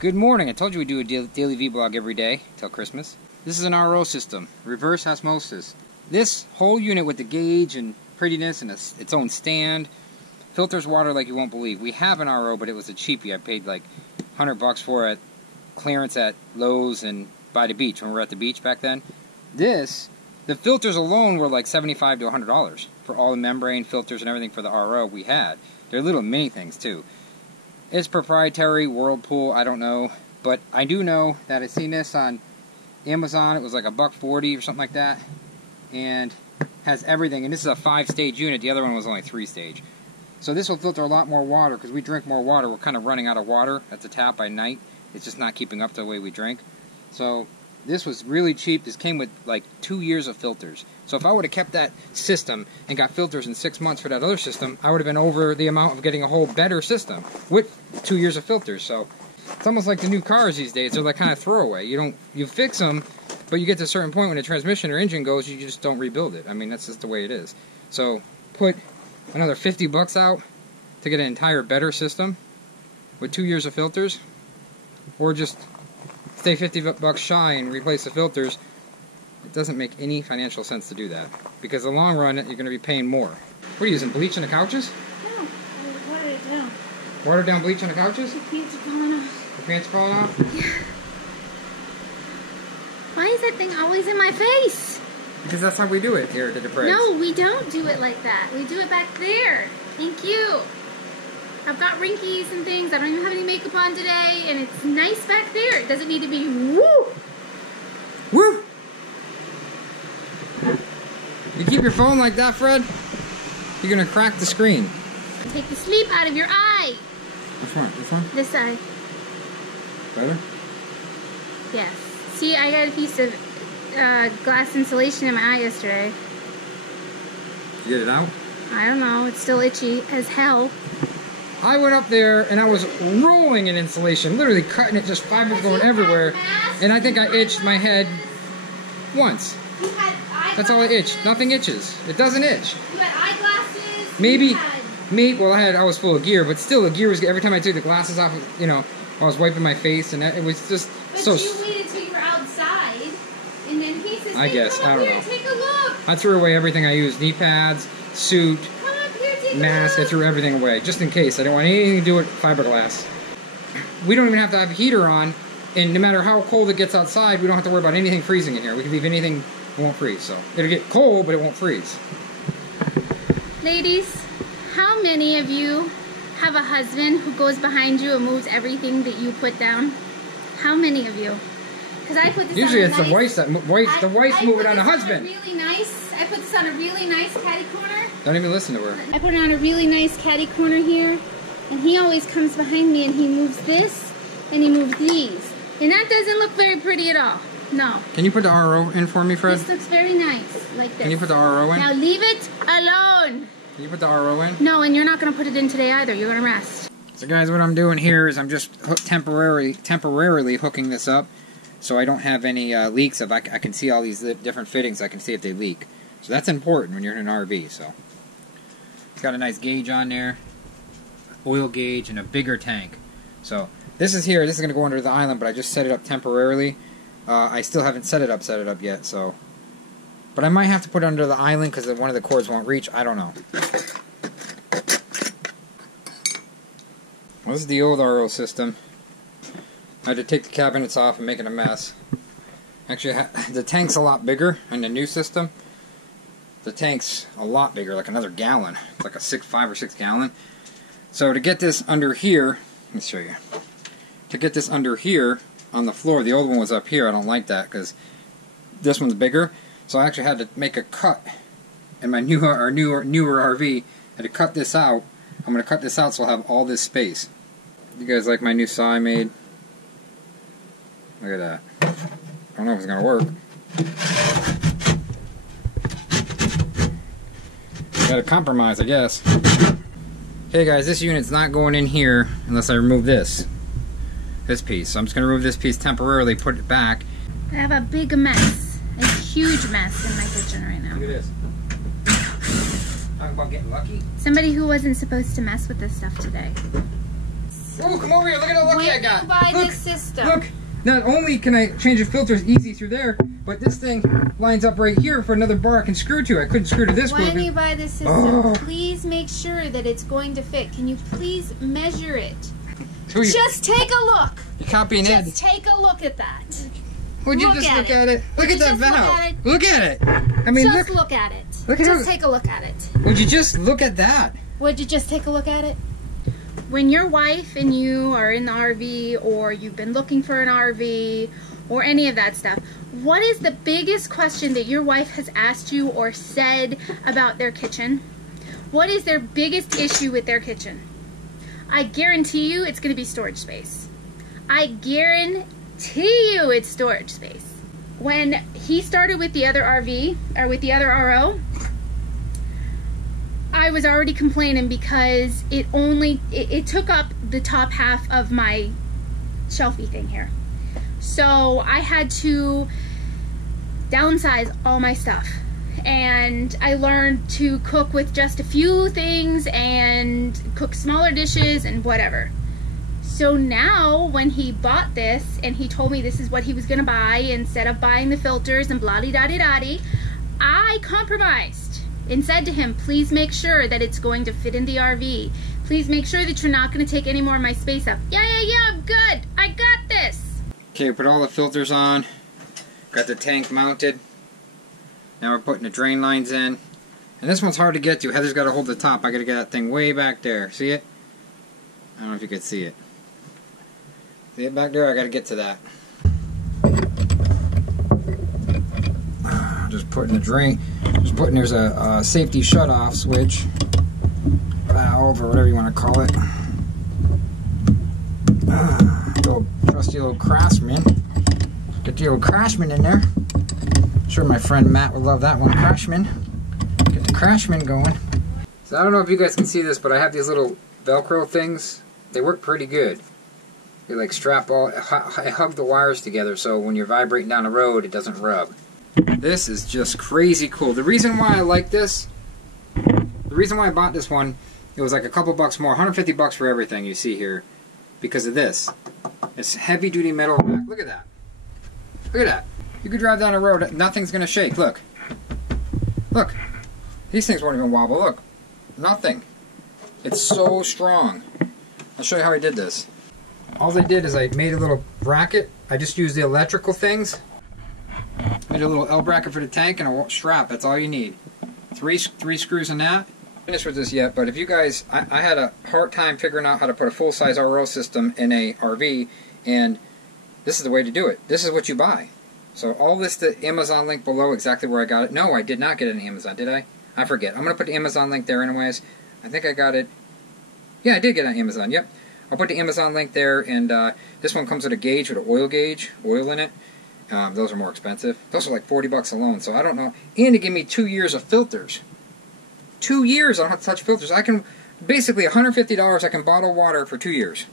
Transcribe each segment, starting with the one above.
Good morning. I told you we'd do a daily vlog every day till Christmas. This is an RO system, reverse osmosis. This whole unit with the gauge and prettiness and its own stand filters water like you won't believe. We have an RO, but it was a cheapie. I paid like $100 for it, clearance at Lowe's and by the beach when we were at the beach back then. The filters alone were like $75 to $100 for all the membrane filters and everything for the RO we had. They're little mini things too. It's proprietary, Whirlpool, I don't know. But I do know that I've seen this on Amazon. It was like $1.40 or something like that. And has everything. And this is a 5-stage unit. The other one was only 3-stage. So this will filter a lot more water because we drink more water. We're kind of running out of water at the tap by night. It's just not keeping up to the way we drink. So this was really cheap. This came with like 2 years of filters. So if I would have kept that system and got filters in 6 months for that other system, I would have been over the amount of getting a whole better system with 2 years of filters. So it's almost like the new cars these days. They're like kind of throwaway. You fix them, but you get to a certain point when the transmission or engine goes, you just don't rebuild it. I mean, that's just the way it is. So put another $50 out to get an entire better system with 2 years of filters, or just stay $50 shy and replace the filters. It doesn't make any financial sense to do that, because in the long run, you're going to be paying more. What are you using, bleach on the couches? No, I watered it down. Watered down bleach on the couches? The pants are falling off. The pants are falling off? Yeah. Why is that thing always in my face? Because that's how we do it here at the Deprays. No, we don't do it like that. We do it back there. Thank you. I've got wrinkles and things. I don't even have any makeup on today, and it's nice back there. It doesn't need to be woo. Woo! You keep your phone like that, Fred, you're gonna crack the screen. Take the sleep out of your eye. Which one? This one? This eye. Better? Yes. See, I got a piece of glass insulation in my eye yesterday. Did you get it out? I don't know. It's still itchy as hell. I went up there and I was rolling in insulation, literally cutting it, just fibers going everywhere. And I think I itched my head once. That's all I itched. Nothing itches. It doesn't itch. You had eyeglasses. Maybe, I was full of gear, but still the gear was, every time I took the glasses off, you know, I was wiping my face, and it was just but so... But you waited till you were outside, and then he says, I guess, I don't know. Take a look. I threw away everything I used, knee pads, suit, Come up here, take mask. a look. I threw everything away, just in case. I didn't want anything to do with fiberglass. We don't even have to have a heater on, and no matter how cold it gets outside, we don't have to worry about anything freezing in here. We can leave anything, it won't freeze. So it'll get cold, but it won't freeze. Ladies, how many of you have a husband who goes behind you and moves everything that you put down? How many of you? Because I put this usually on it's the wife that move it on the husband. I put this on a really nice catty corner. Don't even listen to her. I put it on a really nice catty corner here, and he always comes behind me and he moves this and he moves these, and that doesn't look very pretty at all. No. Can you put the RO in for me, Fred? This looks very nice, like this. Can you put the RO in? Now leave it alone. Can you put the RO in? No, and you're not going to put it in today either. You're going to rest. So guys, what I'm doing here is I'm just temporarily hooking this up, so I don't have any leaks. I can see all these different fittings. I can see if they leak. So that's important when you're in an RV. So it's got a nice gauge on there, oil gauge, and a bigger tank. So this is here. This is going to go under the island, but I just set it up temporarily. I still haven't set it up yet. So, but I might have to put it under the island because one of the cords won't reach. I don't know. Well, this is the old RO system. I had to take the cabinets off and make it a mess. Actually, the tank's a lot bigger in the new system. The tank's a lot bigger, like another gallon. It's like a 5 or 6 gallon. So to get this under here, let me show you. To get this under here on the floor, the old one was up here. I don't like that because this one's bigger. So I actually had to make a cut in my newer RV. I had to cut this out. I'm going to cut this out so I'll have all this space. You guys like my new saw I made? Look at that. I don't know if it's going to work. Gotta compromise, I guess. Okay guys, this unit's not going in here unless I remove this piece. So I'm just going to remove this piece temporarily, put it back. I have a big mess. A huge mess in my kitchen right now. Look at this. Talking about getting lucky. Somebody who wasn't supposed to mess with this stuff today. Oh, come over here. Look at how lucky I got. When you buy Look. this system. Look, not only can I change the filters easy through there, but this thing lines up right here for another bar I can screw to. I couldn't screw to this. When you buy this system, please make sure that it's going to fit. Can you please measure it? Just take a look. You're copying it. Just take a look at that. Would you just look at it? Look at that valve. Look at it. I mean, just look at it. Look at just take a look at it. Would you just look at that? Would you just take a look at it? When your wife and you are in the RV, or you've been looking for an RV, or any of that stuff, what is the biggest question that your wife has asked you or said about their kitchen? What is their biggest issue with their kitchen? I guarantee you it's going to be storage space. I guarantee you it's storage space. When he started with the other RV, or with the other RO, I was already complaining because it took up the top half of my shelfie thing here. So I had to downsize all my stuff. And I learned to cook with just a few things and cook smaller dishes and whatever. So now when he bought this and he told me this is what he was going to buy instead of buying the filters and blah-de-da-de-da-de, I compromised and said to him, please make sure that it's going to fit in the RV. Please make sure that you're not going to take any more of my space up. Yeah, I'm good. I got this. Okay, put all the filters on. Got the tank mounted. Now we're putting the drain lines in. And this one's hard to get to. Heather's got to hold the top. I got to get that thing way back there. See it? I don't know if you can see it. See it back there? I got to get to that. Just putting the drain. There's a safety shut-off switch. Valve, or whatever you want to call it. The old trusty old Craftsman. Get the old Craftsman in there. I'm sure my friend Matt would love that one. Craftsman. Get the Craftsman going. So I don't know if you guys can see this, but I have these little Velcro things. They work pretty good. They like strap all, I hug the wires together so when you're vibrating down the road it doesn't rub. This is just crazy cool. The reason why I like this, the reason why I bought this one, it was like a couple bucks more, 150 bucks for everything you see here, because of this. It's heavy duty metal back. Look at that. Look at that. You could drive down the road, nothing's gonna shake. Look. Look. These things won't even wobble. Look. Nothing. It's so strong. I'll show you how I did this. All I did is I made a little bracket. I just used the electrical things. Made a little L bracket for the tank and a strap. That's all you need. Three screws in that. I'm not finished with this yet, but if you guys, I had a hard time figuring out how to put a full-size RO system in a RV, and this is the way to do it. This is what you buy. So all this, the Amazon link below, exactly where I got it. No, I did not get it on Amazon, did I? I forget. I'm going to put the Amazon link there anyways. I think I got it. Yeah, I did get it on Amazon, yep. I'll put the Amazon link there, and this one comes with a gauge, with an oil gauge, oil in it. Those are more expensive. Those are like 40 bucks alone, so I don't know. And it gave me 2 years of filters. 2 years, I don't have to touch filters. I can, basically $150, I can bottle water for 2 years.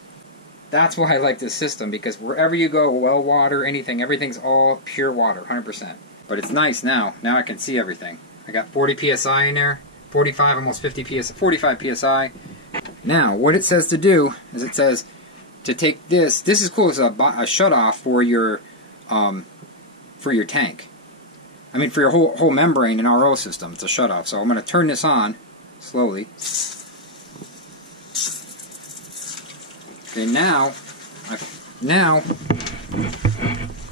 That's why I like this system, because wherever you go, well water, anything, everything's all pure water, 100%. But it's nice now. Now I can see everything. I got 40 PSI in there, 45, almost 50 PSI, 45 PSI. Now, what it says to do is it says to take this. This is cool. It's a shut-off for your tank. I mean, for your whole membrane and RO system. It's a shut-off. So I'm going to turn this on slowly. Okay, now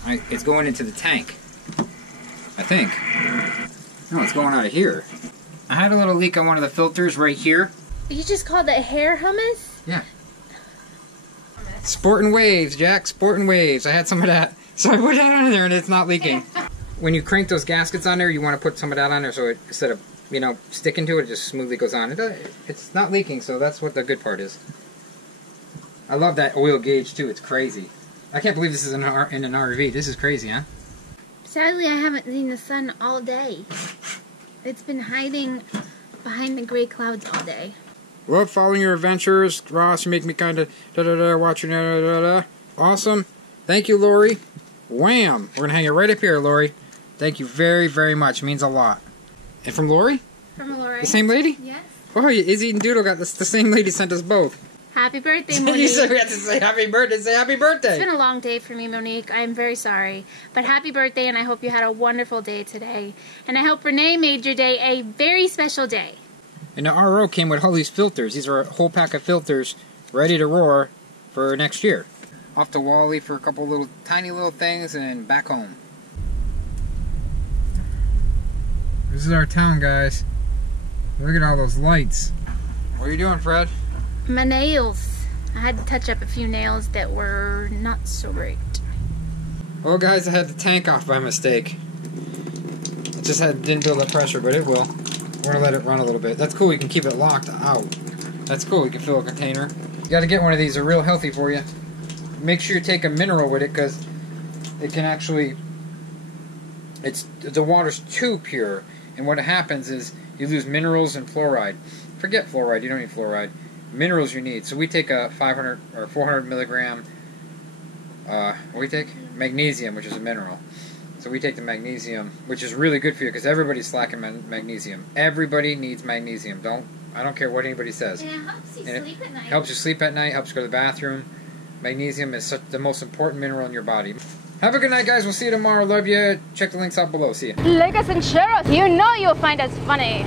it's going into the tank. I think. No, it's going out of here. I had a little leak on one of the filters right here. You just called it hair hummus? Yeah. Sporting Waves, Jack. Sporting Waves. I had some of that. So I put that on there and it's not leaking. When you crank those gaskets on there, you want to put some of that on there so it, instead of, you know, sticking to it, it just smoothly goes on. It's not leaking, so that's what the good part is. I love that oil gauge too. It's crazy. I can't believe this is in an RV. This is crazy, huh? Sadly, I haven't seen the sun all day. It's been hiding behind the gray clouds all day. Love following your adventures, Ross. You make me kind of watching Awesome. Thank you, Lori. Wham! We're gonna hang it right up here, Lori. Thank you very, very much. It means a lot. And from Lori? From Lori. The same lady? Yes. Oh, Izzy and Doodle got this. The same lady sent us both. Happy birthday, You Monique. said we had to say happy birthday. Say happy birthday. It's been a long day for me, Monique. I am very sorry. But happy birthday, and I hope you had a wonderful day today. And I hope Renee made your day a very special day. And the RO came with all these filters. These are a whole pack of filters ready to roar for next year. Off to Wally for a couple little tiny little things and back home. This is our town, guys. Look at all those lights. What are you doing, Fred? My nails. I had to touch up a few nails that were not so great. Well, guys, I had the tank off by mistake. It just didn't build up pressure, but it will. We're gonna let it run a little bit. That's cool. You can keep it locked out. That's cool. You can fill a container. You got to get one of these. They're real healthy for you. Make sure you take a mineral with it because it can actually. The water's too pure, and what happens is you lose minerals and fluoride. Forget fluoride. You don't need fluoride. Minerals you need. So we take a 500 or 400 milligram. What do we take? Magnesium, which is a mineral. So we take the magnesium, which is really good for you because everybody's slacking magnesium. Everybody needs magnesium. I don't care what anybody says. And it helps you sleep at night. Helps you sleep at night. Helps you go to the bathroom. Magnesium is the most important mineral in your body. Have a good night, guys. We'll see you tomorrow. Love you. Check the links out below. See you. Like us and share us. You know you'll find us funny.